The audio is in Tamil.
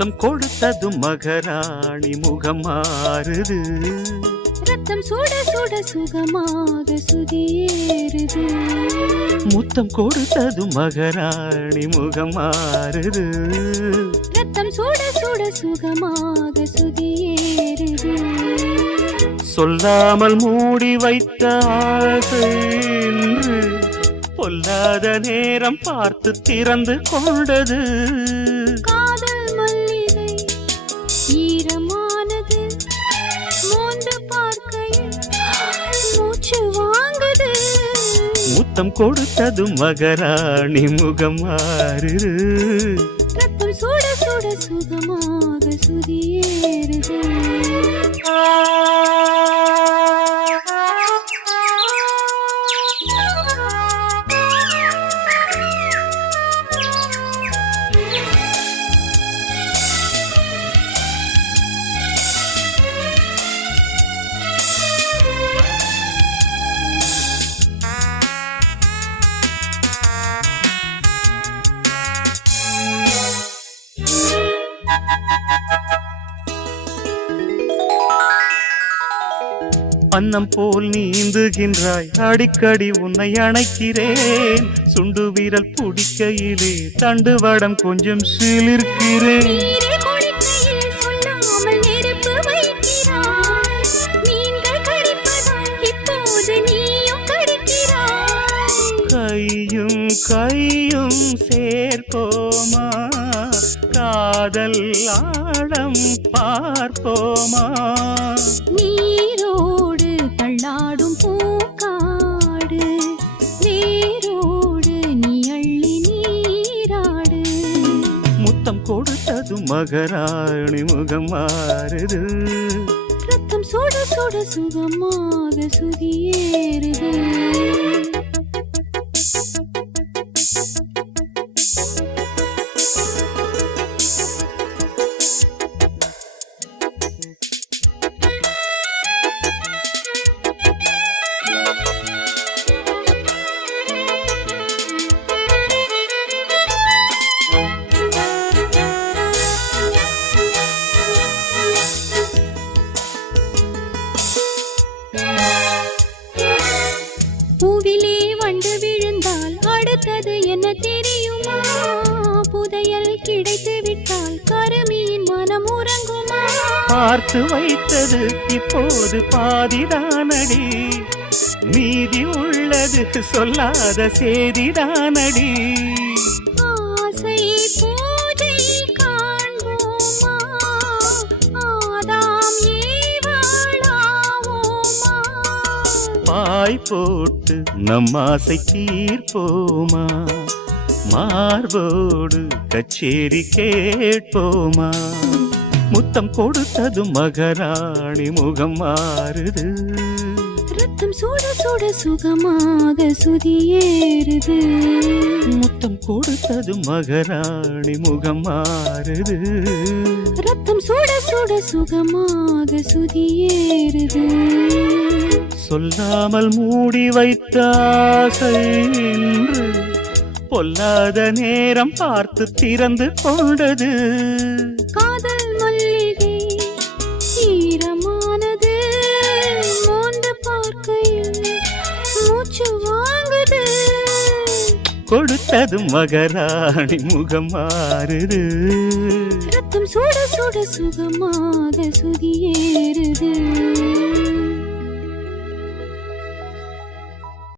முத்தம் கொடுத்ததும் மகராணி முகம் மாறுது. ரத்தம் சுட சுட சுகமாக சுதியேறுது. முத்தம் கொடுத்ததும் மகராணி முகம் மாறுது. ரத்தம் சுட சுட சுகமாக சுதியேறுது. சொல்லாமல் மூடி வைத்த ஆசை என்று பொல்லாத நேரம் பார்த்து திறந்து கொண்டது. காதல் மல்லிகை ஈரமானது. மோந்து பார்க்கையில் மூச்சு வாங்குது. முத்தம் கொடுத்ததும் மகராணி முகம் மாறுது. ரத்தம் சுட சுட சுகமாக சுதியேறுது. அன்னம் போல் நீந்துகின்றாய், அடிக்கடி உன்னை அணைக்கிறேன். சுண்டு விரல் பிடிக்கையிலே தண்டுவடம் கொஞ்சம் சிலிர்க்கிறேன். கையும் கையும் சேர்ப்போமா, காதல் ஆழம் பார்ப்போமா. நீரோடு தள்ளாடும் பூக்காடு, நீரோடு நீ அள்ளி நீராடு. முத்தம் கொடுத்ததும் மகராணி முகம் மாறுது. ரத்தம் சுட சுட சுகமாக சுதியேறுது. பூவிலே வண்டு விழுந்தால் அடுத்தது என்ன தெரியுமா? புதையல் கிடைத்து விட்டால் கருமியின் மனம் உறங்குமா? பார்த்து வைத்தது இப்போது பாதிதானடி, மீதி உள்ளது சொல்லாத செய்திதானடி. ஆசை பூஜை காண்போமா, ஆதாம் ஏவாளாவோமா? பாய் போட்டு நம் ஆசை தீர்ப்போமா, மார்போடு கச்சேரி கேட்போமா. முத்தம் கொடுத்ததும் மகராணி முகம் மாறுது. ரத்தம் சுட சுட சுகமாக சுதியேறுது. முத்தம் கொடுத்ததும் மகராணி முகம் மாறுது. ரத்தம் சுட சுட சுகமாக சுதியேறுது. சொல்லாமல் மூடி வைத்த ஆசை என்று பொல்லாத நேரம் பார்த்து திறந்து கொண்டது. காதல் மல்லிகை ஈரமானது. மோந்து பார்க்கையில் மூச்சு வாங்குது. கொடுத்ததும் மகராணி முகம் மாறுது. ரத்தம் சுட சுட சுகமாக சுதியேறுது.